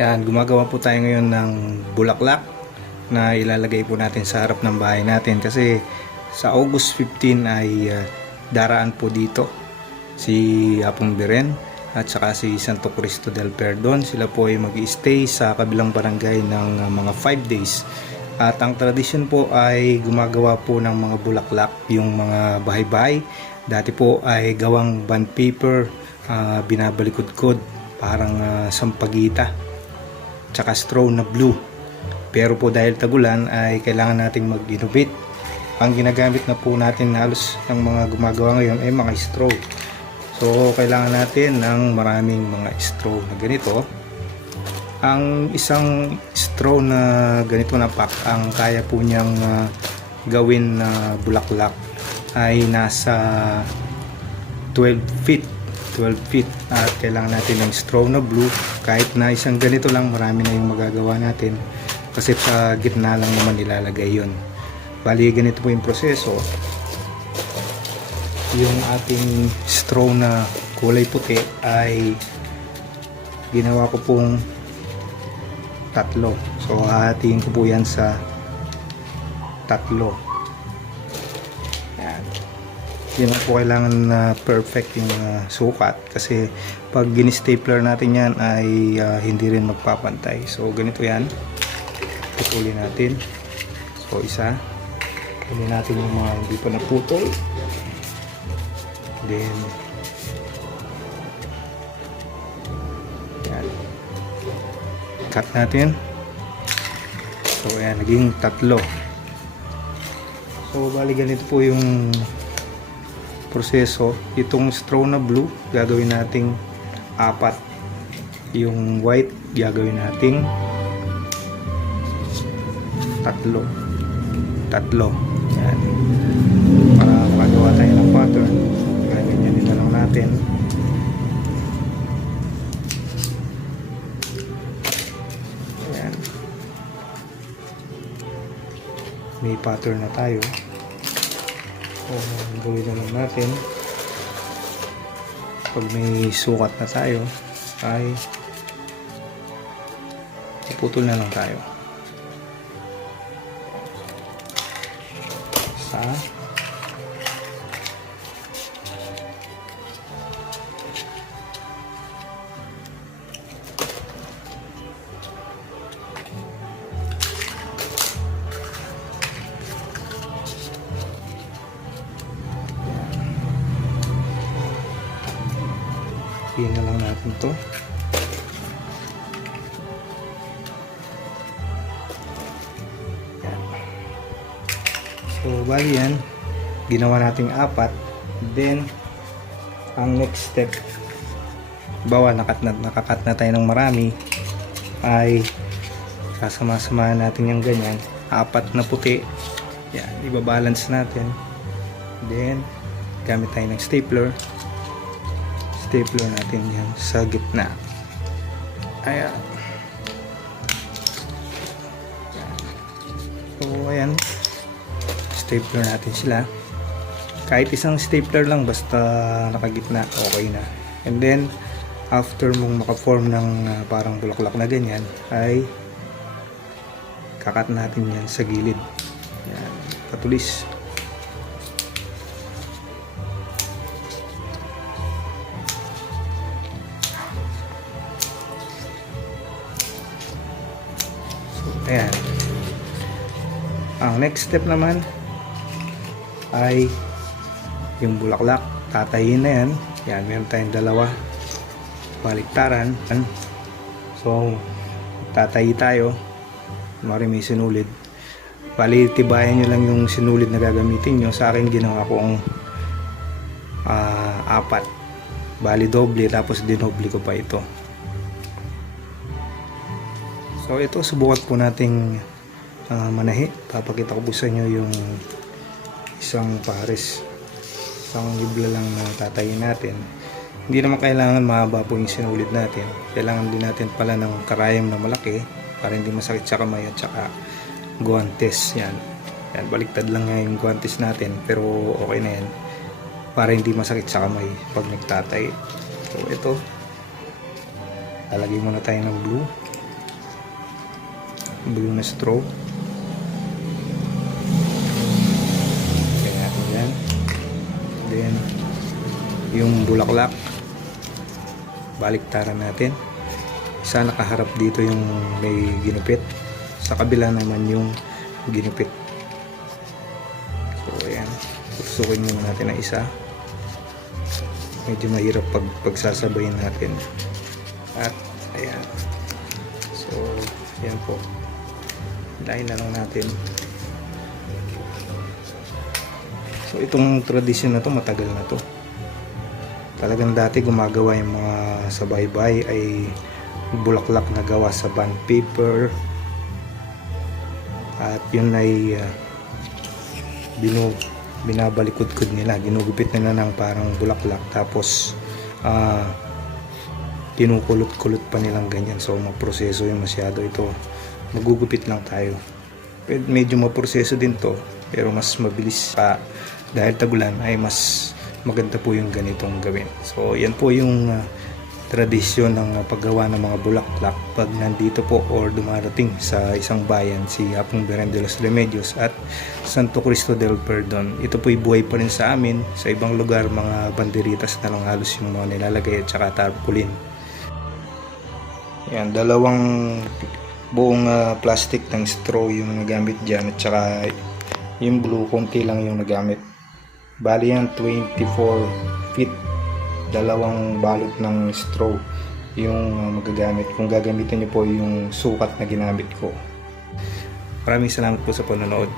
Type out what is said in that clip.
Yan, gumagawa po tayo ngayon ng bulaklak na ilalagay po natin sa harap ng bahay natin kasi sa August 15 ay daraan po dito si Apong Biren at saka si Santo Cristo del Perdon. Sila po ay mag-i-stay sa kabilang barangay ng mga 5 days. At ang tradisyon po ay gumagawa po ng mga bulaklak, yung mga bahay-bahay. Dati po ay gawang bond paper, binabalikod-kod, parang sampagita, tsaka straw na blue. Pero po dahil tagulan ay kailangan nating mag-innovate. Ang ginagamit na po natin halos ng mga gumagawa ngayon ay mga straw. So kailangan natin ng maraming mga straw na ganito. Ang isang straw na ganito na pack, ang kaya po niyang gawin na bulaklak ay nasa 12 feet at kailangan natin ng straw na blue. Kahit na isang ganito lang, marami na yung magagawa natin kasi sa gitna lang naman ilalagay yun. Bali ganito po yung proseso. Yung ating straw na kulay puti ay ginawa ko pong tatlo. So hahatiin ko po yan sa tatlo. Yan. Hindi po kailangan na perfect yung sukat kasi pag gini-stapler natin yan ay hindi rin magpapantay. So ganito yan. Putulin natin. So isa. Putulin natin yung mga hindi pa naputol. Then yan. Cut natin. So ayan, naging tatlo. So bali ganito po yung proseso. Itong straw na blue gagawin nating 4. Yung white gagawin nating 3. Yan. Para makagawa tayo ng pattern, ganyan din na lang natin. Yan. May pattern na tayo. So gawin na lang natin. Pag may sukat na tayo ay iputol na lang tayo. Isa, na lang natin to. So bali yan, ginawa nating 4. Then ang next step, bawa nakakat na tayo ng marami, ay sasama-samahan natin yung ganyan, 4 na puti. Yan, ibabalance natin. Then gamit tayo ng stapler natin yan sa gitna. Ayan. So ayan, stapler natin sila. Kahit isang stapler lang basta nakagitna, okay na. And then after mong makaform ng parang bulaklak na ganyan, ay kakat natin yan sa gilid. Yan, patulis. Ayan. Ang next step naman ay yung bulaklak. Tatayin na yan. Yan, meron tayong dalawa. Baliktaran. So, tatayi tayo. Mari may sinulid. Bali, tibayan nyo lang yung sinulid na gagamitin nyo. Sa akin, ginawa ko ang 4. Bali, doble. Tapos, dinoble ko pa ito. So ito, subukan po nating manahi. Papakita ko po sa inyo yung isang pares, isang libla lang na tatayin natin. Hindi naman kailangan mahaba po yung sinulid natin. Kailangan din natin pala ng karayom na malaki para hindi masakit sa kamay at saka guantes. Yan, baliktad lang nga yung guantes natin, pero okay na yan para hindi masakit sa kamay pag nagtatay. So ito, lalagay muna tayo ng blue. blue na straw. Kaya natin yan. Then yung bulaklak, baliktaran natin. Isa nakaharap dito yung may ginupit, sa kabila naman yung ginupit. So ayan, tusukin muna natin ang isa. Medyo mahirap pagsasabayin natin. At ayan, so yan po, hilahin na lang natin. So itong tradisyon na to matagal na to. Talagang dati gumagawa yung mga sa baybay ay bulaklak na gawa sa bond paper, at yun ay binabalikod-kod nila, ginugupit nila ng parang bulaklak, tapos kinukulot-kulot pa nilang ganyan. So maproseso yung masyado ito, magugupit lang tayo. Medyo maproseso din to, pero mas mabilis pa dahil tagulan, ay mas maganda po yung ganitong gawin. So yan po yung tradisyon ng paggawa ng mga bulaklak pag nandito po or dumarating sa isang bayan si Apong Beren de los Remedios at Santo Cristo del Perdon. Ito po'y buhay pa rin sa amin. Sa ibang lugar, mga banderitas na lang halos yung mga nilalagay at saka tarpaulin. Yan, dalawang buong plastic ng straw yung nagamit dyan, at saka yung blue, konti lang yung nagamit. Bali yan 24 feet, dalawang balot ng straw yung magagamit. Kung gagamitin niyo po yung sukat na ginamit ko. Maraming salamat po sa panonood.